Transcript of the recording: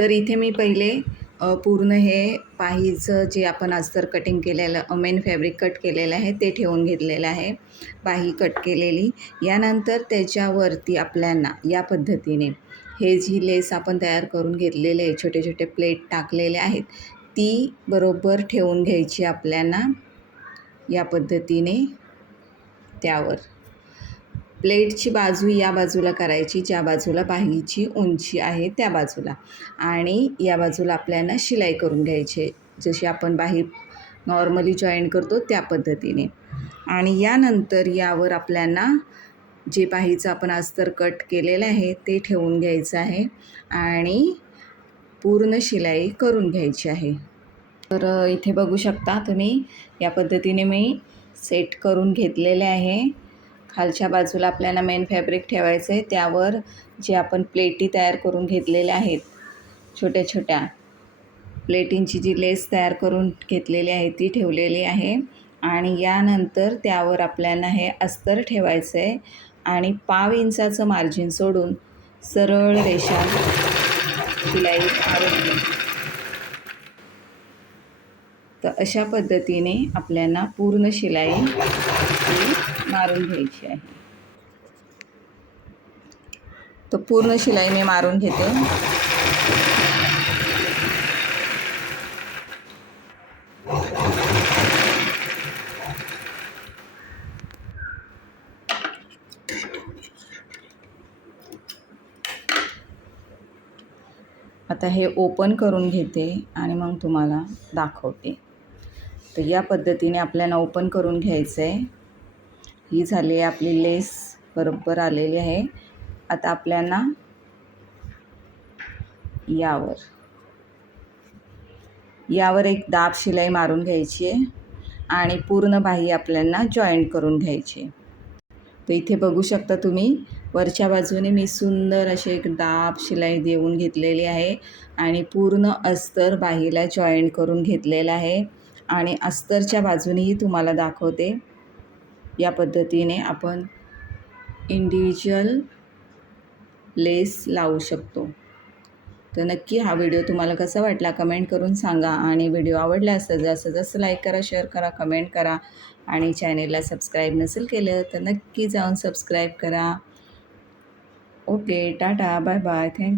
तर इथे मी पहिले पूर्ण हे बाहीचं जे आपण अस्तर कटिंग केलेलं मेन फॅब्रिक कट केलेलं आहे ते ठेवून घेतलेलं आहे, बाही कट केलेली. यानंतर त्याच्यावरती आपल्याला या पद्धतीने हे जी लेस आपण तयार करून घेतलेले आहे, छोटे छोटे प्लेट टाकलेले आहेत, ती बरोबर ठेवून घ्यायची आपल्याला या पद्धतीने. त्यावर प्लेटची बाजू या बाजूला करायची, ज्या बाजूला बाहीची उंची आहे त्या बाजूला, आणि या बाजूला आपल्याला शिलाई करून घ्यायची जशी आपण बाही नॉर्मली जॉईन करतो त्या पद्धतीने. आणि यानंतर यावर आपल्याला जे बाहीचं आपण अस्तर कट केलेलं आहे ते ठेवून घ्यायचं आहे आणि पूर्ण शिलाई करून घ्यायची आहे. तर इथे बघू शकता तुम्ही, या पद्धतीने मी सेट करून घेतलेले आहे. खालच्या बाजूला आपल्याला मेन फॅब्रिक ठेवायचं आहे, त्यावर जे आपण प्लेटी तयार करून घेतलेल्या आहेत, छोट्या छोट्या प्लेटींची जी लेस तयार करून घेतलेली आहे ती ठेवलेली आहे. आणि यानंतर त्यावर आपल्याला हे अस्तर ठेवायचं आहे आणि 1/2 इंचाचं मार्जिन सोडून सरळ रेषा शिलाई मारून. तर अशा पद्धतीने आपल्याला पूर्ण शिलाई मारून घ्यायची आहे. तर पूर्ण शिलाई मी मारून घेते. आता हे ओपन करून घेते आणि मग तुम्हाला दाखवते. तर या पद्धतीने आपल्याला ओपन करून घ्यायचं आहे. ही झाली आहे आपली लेस, बरोबर आलेली आहे. आता आपल्याला यावर एक दाब शिलाई मारून घ्यायची आहे आणि पूर्ण बाही आपल्याला जॉईंट करून घ्यायची. तर इथे बघू शकता तुम्ही, वरच्या बाजूने मी सुंदर अशी एक दाब शिलाई देऊन घेतलेली आहे आणि पूर्ण अस्तर बाहीला जॉईंट करून घेतलेलं आहे. आणि अस्तरच्या बाजूनेही तुम्हाला दाखवते, या पद्धतीने आपण इंडिव्हिज्युअल लेस लावू शकतो. तर नक्की हा व्हिडिओ तुम्हाला कसा वाटला कमेंट करून सांगा. आणि व्हिडिओ आवडला असेल जास्तीत जास्त लाईक करा, शेअर करा, कमेंट करा. आणि चॅनेलला सबस्क्राईब नसेल केलं तर नक्की जाऊन सबस्क्राईब करा. Okay, tata, bye bye, thank you.